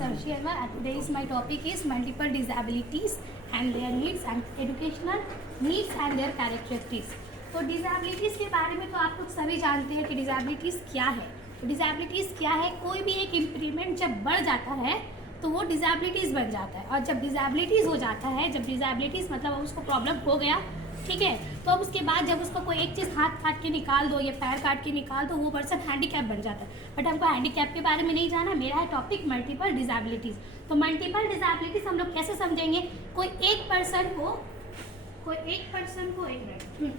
myself Sherva and today's my topic is multiple disabilities and their needs and educational needs and their characteristics. तो डिज़ेबिलिटीज़ के बारे में तो आप लोग सभी जानते हैं कि डिज़ेबिलिटीज़ क्या है. तो डिज़ेबिलिटीज़ क्या है, कोई भी एक इम्प्रूवमेंट जब बढ़ जाता है तो वो डिज़ेबिलिटीज़ बन जाता है. और जब डिज़ेबिलिटीज़ हो जाता है, जब डिज़ेबिलिटीज़ मतलब उसको प्रॉब्लम हो गया, ठीक है, तो अब उसके बाद जब उसको कोई एक चीज़ हाथ काट के निकाल दो या पैर काट के निकाल दो, वो पर्सन हैंडीकैप बन जाता है. बट हमको हैंडीकैप के बारे में नहीं जाना, मेरा है टॉपिक मल्टीपल डिज़ेबिलिटीज़. तो मल्टीपल डिज़ेबिलिटीज़ हम लोग कैसे समझेंगे. कोई एक पर्सन को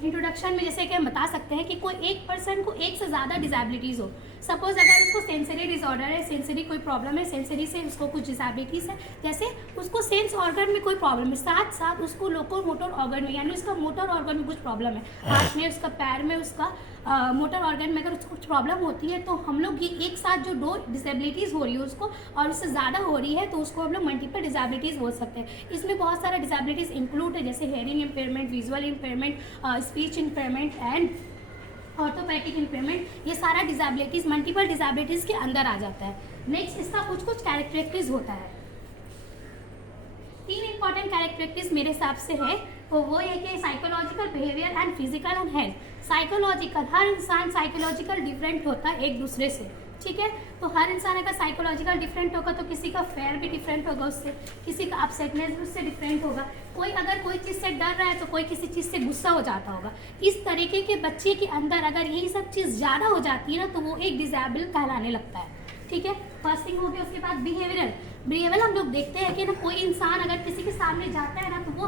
इंट्रोडक्शन में जैसे कि हम बता सकते हैं कि कोई एक पर्सन को एक से ज़्यादा डिज़ेबिलिटीज़ हो. सपोज अगर उसको सेंसरी डिसऑर्डर है, सेंसरी कोई प्रॉब्लम है, सेंसरी से उसको कुछ डिज़ेबिलिटीज़ है, जैसे उसको सेंस ऑर्गन में कोई प्रॉब्लम है, साथ साथ उसको लोकोमोटर ऑर्गन में यानी उसका मोटर ऑर्गन में कुछ प्रॉब्लम है, हाथ में, उसका पैर में, उसका मोटर ऑर्गन में अगर उसको कुछ प्रॉब्लम होती है, तो हम लोग ये एक साथ जो दो डिसेबिलिटीज़ हो रही है उसको और उससे ज़्यादा हो रही है तो उसको हम लोग मल्टीपल डिसेबिलिटीज़ बोल सकते हैं. इसमें बहुत सारा डिसेबिलिटीज़ इंक्लूड है, जैसे hearing impairment, visual impairment, speech impairment and orthopaedic impairment. ये सारा डिसेबिलिटीज़ मल्टीपल डिसेबिलिटीज़ के अंदर आ जाता है. नेक्स्ट इसका कुछ कैरेक्टरिस्टिक्स होता है. 3 इंपॉर्टेंट कैरेक्टरिस्टिक्स मेरे हिसाब से है, तो वो है कि psychological, behaviour and physical and health. Psychological, हर इंसान साइकोलॉजिकल डिफरेंट होता है एक दूसरे से, ठीक है. तो हर इंसान अगर साइकोलॉजिकल डिफरेंट होगा तो किसी का फेयर भी डिफरेंट होगा उससे, किसी का अपसेटनेस भी उससे डिफरेंट होगा. कोई अगर कोई चीज़ से डर रहा है तो कोई किसी चीज़ से गुस्सा हो जाता होगा. इस तरीके के बच्चे के अंदर अगर यही सब चीज़ ज़्यादा हो जाती है ना तो वो एक डिसेबल कहलाने लगता है, ठीक है. फर्स्ट थिंग हो गया. उसके बाद बिहेवियरल हम लोग देखते हैं कि ना कोई इंसान अगर किसी के सामने जाता है ना तो वो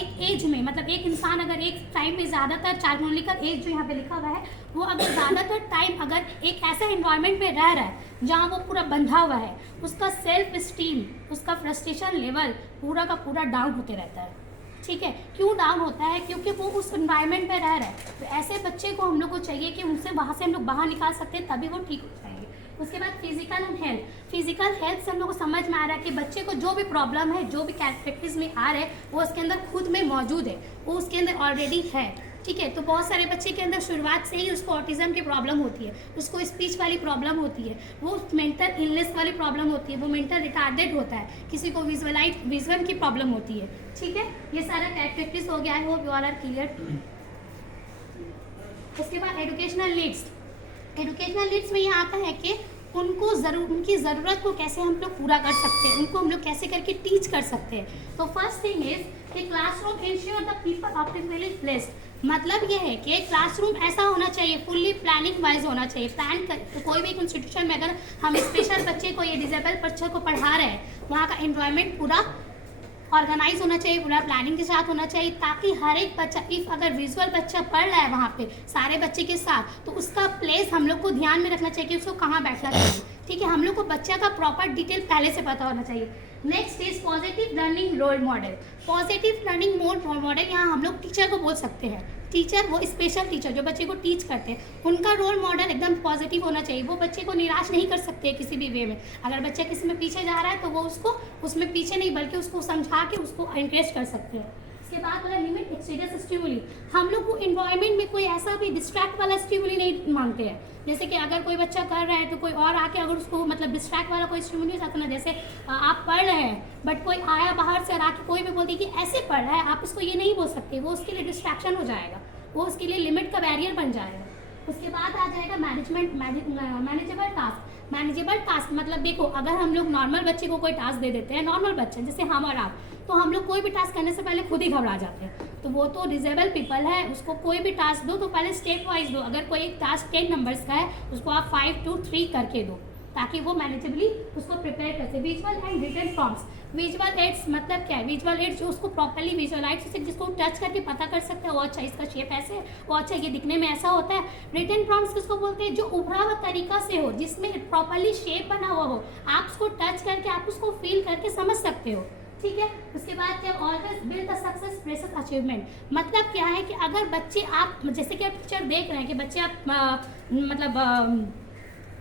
एक एज में, मतलब एक इंसान अगर एक टाइम में ज़्यादातर चार्मोलिकल एज जो यहाँ पे लिखा हुआ है, वो अगर ज़्यादातर टाइम अगर एक ऐसे इन्वायरमेंट में रह रहा है जहाँ वो पूरा बंधा हुआ है, उसका सेल्फ स्टीम, उसका फ्रस्ट्रेशन लेवल पूरा का पूरा डाउन होते रहता है, ठीक है. क्यों डाउन होता है? क्योंकि वो उस एनवायरनमेंट में रह रहा है. तो ऐसे बच्चे को हम लोग को चाहिए कि उनसे वहाँ से हम लोग बाहर निकाल सकते हैं, तभी वो ठीक हो जाएंगे. उसके बाद physical and health. Physical health से हम लोग को समझ में आ रहा है कि बच्चे को जो भी प्रॉब्लम है, जो भी कैरेक्टरिस्टिक्स में आ रहे हैं, वो उसके अंदर खुद में मौजूद है, वो उसके अंदर ऑलरेडी है, ठीक है. तो बहुत सारे बच्चे के अंदर शुरुआत से ही उसको ऑटिज्म की प्रॉब्लम होती है, उसको स्पीच वाली प्रॉब्लम होती है, वो मेंटल इलनेस वाली प्रॉब्लम होती है, वो मेंटल रिटार्डेड होता है, किसी को विजन की प्रॉब्लम होती है, ठीक है. ये सारा कैरेक्टरिस्टिक्स हो गया है. Hope you all are clear. उसके बाद एजुकेशनल नीड्स. एजुकेशनल नीड्स में ये आता है कि उनकी ज़रूरत को कैसे हम लोग पूरा कर सकते हैं, उनको हम लोग कैसे करके टीच कर सकते हैं. तो फर्स्ट थिंग इज कि classroom ensure the people optimally placed. मतलब ये है कि क्लासरूम ऐसा होना चाहिए, फुल्ली प्लानिंग वाइज होना चाहिए. तो कोई भी इंस्टीट्यूशन में अगर हम स्पेशल बच्चे को, ये डिसेबल बच्चे को पढ़ा रहे हैं, वहाँ का एनवायरनमेंट पूरा ऑर्गेनाइज होना चाहिए, पूरा प्लानिंग के साथ होना चाहिए, ताकि हर एक बच्चा, इफ अगर विजुअल बच्चा पढ़ रहा है वहाँ पे सारे बच्चे के साथ, तो उसका प्लेस हम लोग को ध्यान में रखना चाहिए कि उसको कहाँ बैठना चाहिए, ठीक है. हम लोग को बच्चा का प्रॉपर डिटेल पहले से पता होना चाहिए. Next is positive learning role model. Positive learning model यहाँ हम लोग टीचर को बोल सकते हैं. टीचर, वो स्पेशल टीचर जो बच्चे को टीच करते हैं, उनका रोल मॉडल एकदम पॉजिटिव होना चाहिए. वो बच्चे को निराश नहीं कर सकते किसी भी वे में. अगर बच्चा किसी में पीछे जा रहा है तो वो उसको उसमें पीछे नहीं, बल्कि उसको समझा के उसको एनकरेज कर सकते हैं. इसके बाद वाला लिमिट एक्सटीरियर स्टिमुली. हम लोग वो इन्वायरमेंट में कोई ऐसा भी डिस्ट्रैक्ट वाला स्टिमुली नहीं मांगते हैं. जैसे कि अगर कोई बच्चा कर रहा है तो कोई और आके अगर उसको मतलब डिस्ट्रैक्ट वाला कोई स्टिमुली चाहता ना, जैसे आप पढ़ रहे हैं बट कोई आया बाहर से और आके कोई भी बोलती कि ऐसे पढ़ रहा है, आप उसको ये नहीं बोल सकते, वो उसके लिए डिस्ट्रैक्शन हो जाएगा, वो उसके लिए लिमिट का बैरियर बन जाएगा. उसके बाद आ जाएगा मैनेजेबल टास्क. मैनेजेबल टास्क मतलब देखो, अगर हम लोग नॉर्मल बच्चे को कोई टास्क दे देते हैं, नॉर्मल बच्चे जैसे हम और आप, तो हम लोग कोई भी टास्क करने से पहले खुद ही घबरा जाते हैं. तो वो तो डिसेबल पीपल है, उसको कोई भी टास्क दो तो पहले स्टेप वाइज दो. अगर कोई एक टास्क 10 नंबर्स का है, उसको आप 5, 2, 3 करके दो, ताकि वो मैनेजेबली उसको प्रिपेयर कर सके. Visual and written forms. Visual aids मतलब क्या है? विजुअल एड्स जो उसको प्रॉपर्ली विजुअलाइज, जिसको टच करके पता कर सकते हैं, वो अच्छा इसका शेप ऐसे है, वो अच्छा ये दिखने में ऐसा होता है. रिटन फॉर्म्स किसको बोलते हैं? जो उभरा हुआ तरीका से हो, जिसमें प्रॉपर्ली शेप बना हुआ हो, आप उसको टच करके आप उसको फील करके समझ सकते हो, ठीक है. उसके बाद क्या? Always build the success presses achievement. मतलब क्या है कि अगर बच्चे, आप जैसे कि आप टीचर देख रहे हैं कि बच्चे आप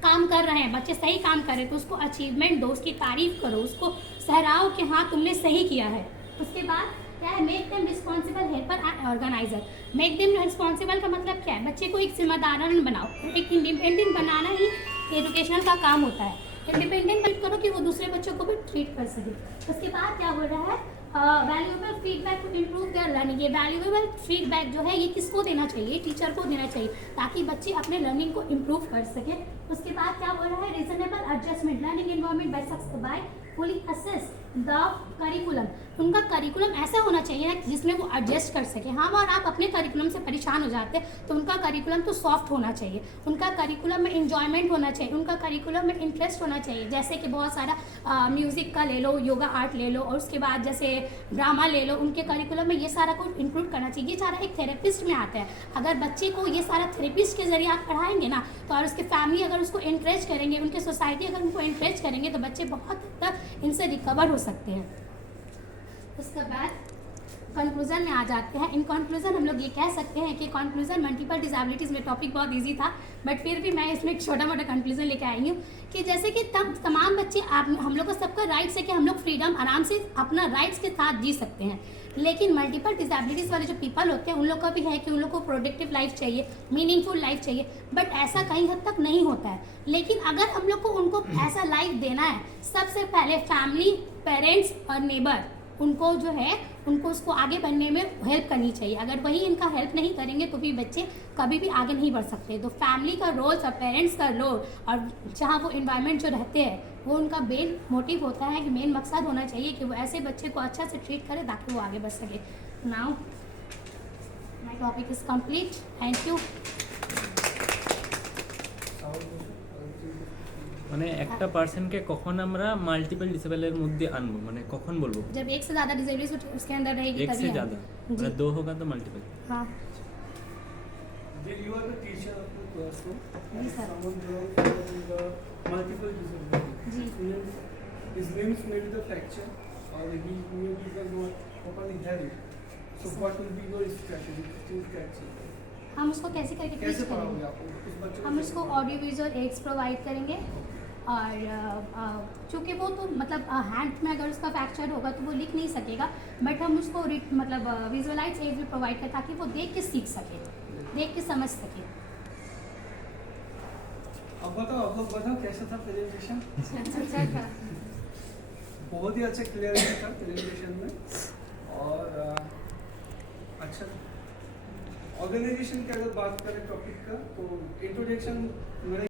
काम कर रहे हैं, बच्चे सही काम कर रहे हैं, तो उसको अचीवमेंट दो, उसकी तारीफ करो, उसको सहराओ कि हाँ तुमने सही किया है. उसके बाद क्या है? Make them responsible helper and organiser. Make them responsible का मतलब क्या है? बच्चे को एक जिम्मेदार बनाओ. एक इंडिपेंडेंट बनाना ही एजुकेशनल का काम होता है. इंडिपेंडेंट करो कि वो दूसरे बच्चों को ट्रीट कर सके। उसके बाद क्या बोल रहा है, valuable feedback to improve their learning. ये वैल्यूएबल फीडबैक जो है ये किसको देना चाहिए, टीचर को देना चाहिए, ताकि बच्चे अपने लर्निंग को इम्प्रूव कर सके। उसके बाद क्या बोल रहा है, reasonable adjustment learning environment by fully assess the curriculum. उनका करिकुलम ऐसा होना चाहिए ना जिसमें वो एडजस्ट कर सके। हाँ, और आप अपने करिकुलम से परेशान हो जाते हैं तो उनका करिकुलम तो सॉफ्ट होना चाहिए, उनका करिकुलम में इंजॉयमेंट होना चाहिए, उनका करिकुलम में इंटरेस्ट होना चाहिए। जैसे कि बहुत सारा म्यूज़िक का ले लो, योगा आर्ट ले लो, और उसके बाद जैसे ड्रामा ले लो, उनके करिकुलम में ये सारा कुछ इंक्लूड करना चाहिए। ये सारा एक थेरेपिस्ट में आता है। अगर बच्चे को ये सारा थेरेपिस्ट के जरिए आप पढ़ाएंगे ना, तो और उसके फैमिली अगर उसको इंकरेज करेंगे, उनके सोसाइटी अगर उनको इंकरेज करेंगे, तो बच्चे बहुत हद तक इनसे रिकवर हो सकते हैं। उसके बाद कंक्लूजन में आ जाते हैं। इन कंक्लूजन हम लोग ये कह सकते हैं कि कंक्लूजन मल्टीपल डिसेबिलिटीज़ में टॉपिक बहुत इजी था, बट फिर भी मैं इसमें एक छोटा मोटा कंक्लूजन लेके आई हूँ कि जैसे कि तमाम बच्चे हम लोग को सबका राइट्स है कि हम लोग फ्रीडम आराम से अपना राइट्स के साथ जी सकते हैं, लेकिन मल्टीपल डिसेबिलिटीज़ वाले जो पीपल होते हैं उन लोग का भी है कि उन लोग को प्रोडक्टिव लाइफ चाहिए, मीनिंगफुल लाइफ चाहिए, बट ऐसा कहीं हद तक नहीं होता है। लेकिन अगर हम लोग को उनको ऐसा लाइफ देना है, सबसे पहले फैमिली, पेरेंट्स और नेबर उनको जो है उनको उसको आगे बढ़ने में हेल्प करनी चाहिए। अगर वही इनका हेल्प नहीं करेंगे तो भी बच्चे कभी भी आगे नहीं बढ़ सकते। तो फैमिली का रोल और पेरेंट्स का रोल और जहाँ वो इन्वायरमेंट जो रहते हैं वो उनका मेन मोटिव होता है कि मेन मकसद होना चाहिए कि वो ऐसे बच्चे को अच्छा से ट्रीट करें ताकि वो आगे बढ़ सके। Now my topic is complete. Thank you. মানে একটা পার্সনকে কখন আমরা মাল্টিপল ডিসেবলের মধ্যে আনবো, মানে কখন বলবো? जब एक से ज़्यादा डिसेबिलिटी उसके अंदर रहेगी एक तभी से आएगी। ज़्यादा, जी मतलब दो होगा तो मल्टीपल। हाँ Then you are the teacher of the classroom. जी sir. Someone having the multiple disability. जी His limbs may be the fracture, or he maybe does not properly have it. So what will be your strategy to catch it? हम उसको कैसे करके teach कैसे करेंगे? पढ़ाओगे आप उस बच्चे को? हम उसको ऑडियो विजुअल एड्स प्रोवाइड करेंगे, और चूँकि वो तो मतलब हैंड में अगर उसका फ्रैक्चर होगा तो वो लिख नहीं सकेगा, बट हम उसको मतलब विजुअलाइज एड भी प्रोवाइड करें ताकि वो देख के सीख सके, देख के समझ सके। अब बताओ कैसा था प्रेजेंटेशन? अच्छा था। बहुत ही अच्छा क्लियर था प्रेजेंटेशन में, और अच्छा ऑर्गेनाइजेशन की अगर बात करें टॉपिक का, तो इंट्रोडक्शन मैंने